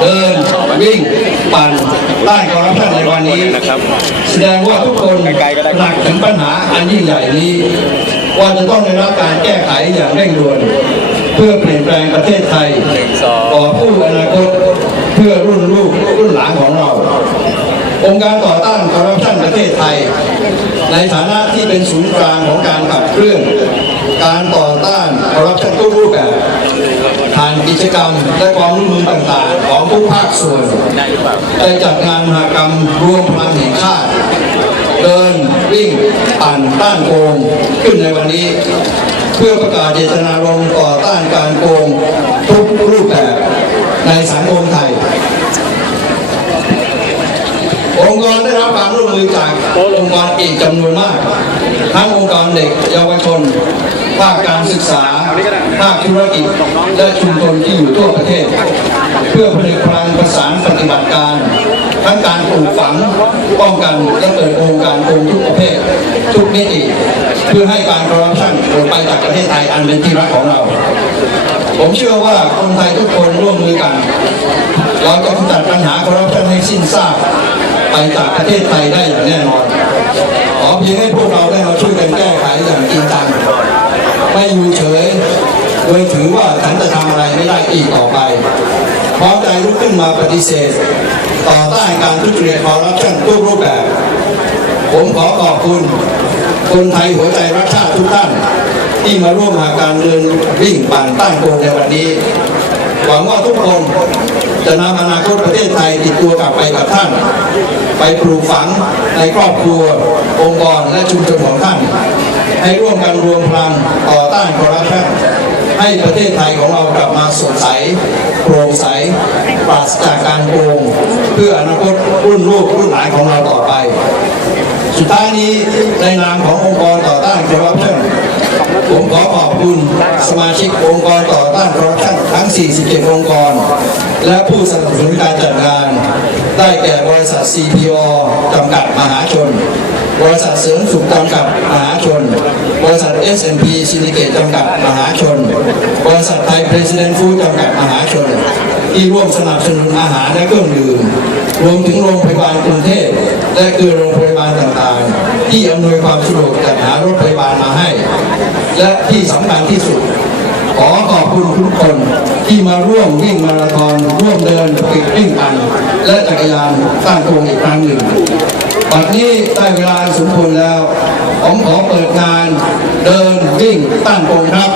เดินวิ่งปั่นต้านคอร์รัปชันในวันนี้ แสดงว่าทุกคนหนักถึงปัญหาอันยิ่งใหญ่นี้ ว่าจะต้องได้รับการแก้ไขอย่างเร่งด่วน เพื่อเปลี่ยนแปลงประเทศไทยต่อผู้อนาคตเพื่อรุ่นลูกรุ่นหลานของเรา องค์การต่อต้านคอร์รัปชันประเทศไทย ในฐานะที่เป็นศูนย์กลางของการขับเคลื่อนการต่อต้านคอร์รัปชันทุกรูปแบบผ่านกิ จกรรมและความร่วมมือต่างๆ ของทุกภาคส่วนได้จัดงานมหกรรมรวมพลังแห่งชาติ เดินวิ่งปั่นต้านโกงขึ้นในวันนี้ เพื่อประกาศเจตนารมณ์ต่อต้านการโกงทุกรูปแบบในสังคมไทยองค์กรได้รับความร่วมมือจากองค์กรอีกจำนวนมาก ทั้งองค์กรเด็กเยาวชน ภาคการศึกษา ภาคธุรกิจ และชุมชนที่อยู่ทั่วประเทศ เพื่อผลิตพลังประสานปฏิบัติการ ทั้งการปลูกฝัง ป้องกันและเปิดโองค์การโกงทุกประเภท ทุกมิติเพื่อให้การคอร์รัปชันหมดไปจากประเทศไทยอันเป็นที่รักของเรา ผมเชื่อว่าคนไทยทุกคนร่วมมือกัน เราจะกำจัดปัญหาคอร์รัปชันให้สิ้นซากไปจากประเทศไทยได้อย่างแน่นอนขอเพียงให้พวกเราได้มาช่วยกันแก้ไขอย่างจริงจัง ไม่อยู่เฉย โดยถือว่าฉันจะทำอะไรไม่ได้อีกต่อไปพร้อมใจลุกขึ้นมาปฏิเสธ ต่อต้านการทุจริตคอร์รัปชันทุกรูปแบบ ผมขอขอบคุณ คนไทยหัวใจรักชาติทุกท่าน ที่มาร่วมหาการเดินวิ่งปั่นต้านโกงในวันนี้ หวังว่าทุกคนจะนำอนาคตประเทศไทยติดตัวกลับไปกับท่าน ไปปลูกฝังในครอบครัว องค์กรและชุมชนของท่าน ให้ร่วมกันรวมพลังต่อต้านคอร์รัปชัน ให้ประเทศไทยของเรากลับมาสดใสโปร่งใสปราศจากการโกงเพื่ออนาคตรุ่นลูกรุ่นหลานของเราต่อไป สุดท้ายนี้ในนามขององค์กรต่อต้านคอร์รัปชันผมขอขอบคุณสมาชิกองค์กรต่อต้านคอร์รัปชันทั้ง 47 องค์กร และผู้สนับสนุนการจัดงาน ได้แก่บริษัท CPO จำกัดมหาชน บริษัทเสริมสุขจำกัดมหาชน บริษัท S&P ซินิเกตจำกัดมหาชน ริษัทไทย President Food จำกัดมหาชน ที่ร่วมสนับสนุนอาหารและเครื่องดื่มรวมถึงโรงพยาบาลกรุงเทพและคือโรงพยาบาลต่างๆ ที่อำนวยความสะดวกจัดหารถพยาบาลมาให้ และที่สำคัญที่สุด ขอขอบคุณทุกคนที่มาร่วมวิ่งมาราธอนร่วมเดินปิดวิ่งปั่นและจักรยานสร้างโครงอีกครั้งหนึ่งบัดนี้ได้เวลาสมควรแล้ว ผมขอเปิดงานเดินวิ่งตั้งโกงครับ